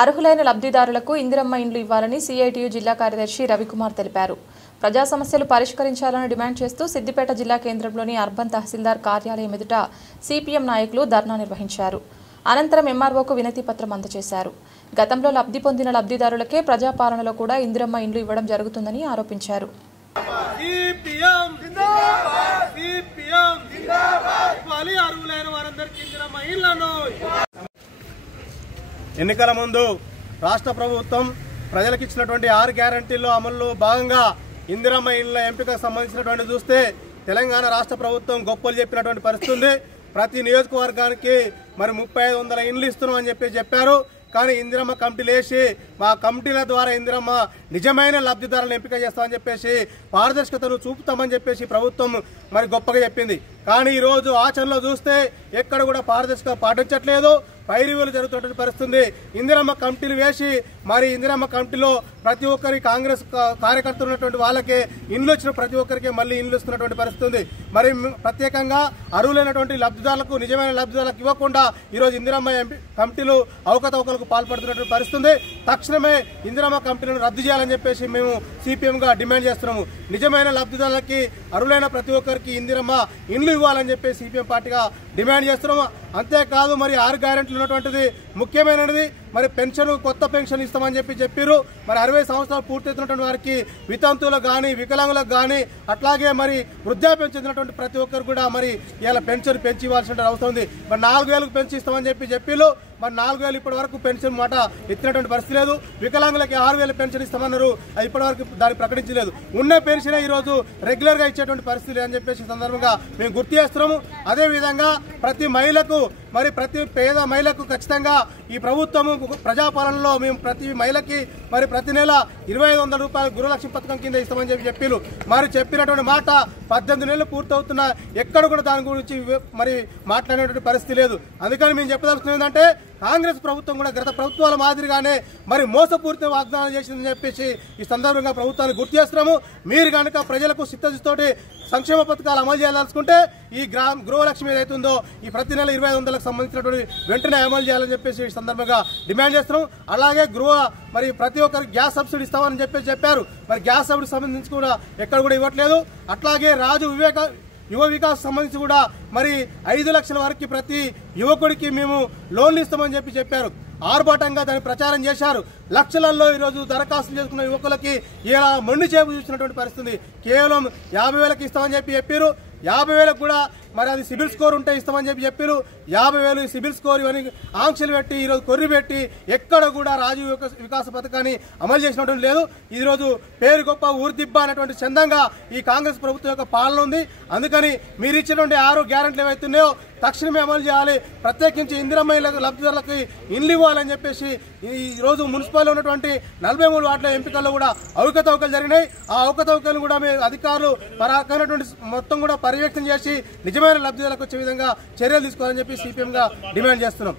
అర్హులైన లబ్ధిదారులకు ఇందిరమ్మ ఇండ్లు ఇవ్వాలని సిఐటియు జిల్లా కార్యదర్శి రవికుమార్ తెలిపారు. ప్రజా సమస్యలు పరిష్కరించాలని డిమాండ్ చేస్తూ సిద్దిపేట జిల్లా కేంద్రంలోని అర్బన్ తహసీల్దార్ కార్యాలయం ఎదుట సిపిఎం నాయకులు ధర్నా నిర్వహించారు. అనంతరం ఎంఆర్ఓకు వినతి పత్రం అందజేశారు. గతంలో లబ్ధి పొందిన లబ్ధిదారులకే ప్రజాపాలనలో కూడా ఇందిరమ్మ ఇండ్లు ఇవ్వడం జరుగుతుందని ఆరోపించారు. ఎన్నికల ముందు రాష్ట్ర ప్రభుత్వం ప్రజలకు ఇచ్చినటువంటి 6 గ్యారంటీల్లో అమల్లో భాగంగా ఇందిరమ్మ ఇళ్ల ఎంపికకు సంబంధించినటువంటి చూస్తే తెలంగాణ రాష్ట్ర ప్రభుత్వం గొప్పలు చెప్పినటువంటి పరిస్థితి ఉంది. ప్రతి నియోజకవర్గానికి మరి 3500 ఇండ్లు ఇస్తున్నామని చెప్పారు. కానీ ఇందిరమ్మ కమిటీలు వేసి మా కమిటీల ద్వారా ఇందిరమ్మ నిజమైన లబ్ధిదారులను ఎంపిక చేస్తామని చెప్పేసి పారదర్శకతను చూపుతామని చెప్పేసి ప్రభుత్వం మరి గొప్పగా చెప్పింది. కానీ ఈ రోజు ఆచరణలో చూస్తే ఎక్కడ కూడా పారదర్శకత పాటించట్లేదు. పైరివేలు జరుగుతున్న పరిస్థితుంది. ఇందిరమ్మ కమిటీలు వేసి మరి ఇందిరమ్మ కమిటీలో ప్రతి ఒక్కరి కాంగ్రెస్ కార్యకర్తలు ఉన్నటువంటి వాళ్ళకే ఇండ్లు వచ్చిన ప్రతి ఒక్కరికి మళ్ళీ ఇండ్లు ఇస్తున్నటువంటి పరిస్థితుంది. మరి ప్రత్యేకంగా అర్హులైనటువంటి లబ్ధిదారులకు నిజమైన లబ్ధిదారులకు ఇవ్వకుండా ఈరోజు ఇందిరమ్మ కమిటీలు అవకతవకలకు పాల్పడుతున్నటువంటి పరిస్థితుంది. తక్షణమే ఇందిరమ్మ కమిటీలను రద్దు చేయాలని చెప్పేసి మేము సిపిఎంగా డిమాండ్ చేస్తున్నాము. నిజమైన లబ్ధిదారులకి అర్హులైన ప్రతి ఒక్కరికి ఇందిరమ్మ ఇండ్లు ఇవ్వాలని చెప్పి సిపిఎం పార్టీగా డిమాండ్ చేస్తున్నాము. అంతేకాదు మరి 6 గ్యారెంటీలు ఉన్నటువంటిది ముఖ్యమైనది మరి పెన్షన్ కొత్త పెన్షన్ ఇస్తామని చెప్పారు. మరి 60 సంవత్సరాలు పూర్తవుతున్నటువంటి వారికి వితంతువులకు కానీ వికలాంగులకు కానీ అట్లాగే మరి వృద్ధాప్యం చెందినటువంటి ప్రతి ఒక్కరు కూడా మరి ఇలా పెన్షన్ పెంచి ఇవ్వాల్సిన అవసరం ఉంది. మరి 4000కు పెంచి ఇస్తామని చెప్పారు. మరి 4000 ఇప్పటి వరకు పెన్షన్ మాట ఎత్తినటువంటి పరిస్థితి లేదు. వికలాంగులకి 6000 పెన్షన్ ఇస్తామన్నారు, అది ఇప్పటి వరకు దాన్ని ప్రకటించలేదు. ఉన్న పెన్షన్ ఈ రోజు రెగ్యులర్ గా ఇచ్చేటువంటి పరిస్థితి అని చెప్పేసి సందర్భంగా మేము గుర్తు చేస్తున్నాము. అదేవిధంగా ప్రతి మహిళకు మరి ప్రతి పేద మహిళకు ఖచ్చితంగా ఈ ప్రభుత్వము ప్రజాపాలనలో మేము ప్రతి మహిళకి మరి ప్రతి నెల 2500 రూపాయలు గృహలక్ష్మి పథకం కింద ఇస్తామని చెప్పారు. మరి చెప్పినటువంటి మాట 18 నెలలు పూర్తవుతున్నా ఎక్కడ కూడా దాని గురించి మరి మాట్లాడేటువంటి పరిస్థితి లేదు. అందుకని మేము చెప్పదలుచుకున్నది ఏంటంటే కాంగ్రెస్ ప్రభుత్వం కూడా గత ప్రభుత్వాల మాదిరిగానే మరి మోసపూరిత వాగ్దానాలు చేసిందని చెప్పేసి ఈ సందర్భంగా ప్రభుత్వాన్ని గుర్తు చేస్తున్నాము. మీరు కనుక ప్రజలకు చిత్తశుద్ధితోటి సంక్షేమ పథకాలు అమలు చేయాలనుకుంటే ఈ గృహలక్ష్మి ఏదైతుందో ఈ ప్రతి నెల 2500లకు సంబంధించినటువంటి వెంటనే అమలు చేయాలని చెప్పేసి ఈ సందర్భంగా డిమాండ్ చేస్తున్నాం. అలాగే మరి ప్రతి ఒక్కరికి గ్యాస్ సబ్సిడీ ఇస్తామని చెప్పారు. మరి గ్యాస్ సబ్సిడీ సంబంధించి కూడా ఎక్కడ కూడా ఇవ్వట్లేదు. అట్లాగే యువ వికాస్ సంబంధించి కూడా మరి 5 లక్షల వరకు ప్రతి యువకుడికి మేము లోన్లు ఇస్తామని చెప్పారు. ఆర్భాటంగా దాన్ని ప్రచారం చేశారు. లక్షలలో ఈరోజు దరఖాస్తులు చేసుకున్న యువకులకి ఇలా మొండి చేపు చూసినటువంటి పరిస్థితి. కేవలం 50,000కి ఇస్తామని చెప్పారు. 50,000కు కూడా మరి అది సిబిల్ స్కోర్ ఉంటే ఇస్తామని చెప్పారు. 50,000 సిబిల్ స్కోర్ ఇవన్నీ ఆంక్షలు పెట్టి ఈరోజు కొర్రి పెట్టి ఎక్కడ కూడా రాజీవ్ వికాస పథకాన్ని అమలు చేసినటువంటి లేదు. ఈరోజు పేరు గొప్ప ఊరిదిబ్బ అనేటువంటి చందంగా ఈ కాంగ్రెస్ ప్రభుత్వం యొక్క పాలన ఉంది. అందుకని మీరు ఇచ్చినటువంటి 6 గ్యారెంటీలు ఏవైతున్నాయో తక్షణమే అమలు చేయాలి. ప్రత్యేకించి ఇందిరమ్మ లబ్ధిదారులకు ఇండ్లు ఇవ్వాలని చెప్పేసి ఈ రోజు మున్సిపాల్లో ఉన్నటువంటి 43 వార్డుల ఎంపికల్లో కూడా అవకతవకలు జరిగినాయి. ఆ అవకతవకలు కూడా మేము అధికారులు మొత్తం కూడా పర్యవేక్షణ చేసి నిజమైన లబ్ధిదారులకు వచ్చే విధంగా చర్యలు తీసుకోవాలని చెప్పి సిపిఎంగా డిమాండ్ చేస్తున్నాం.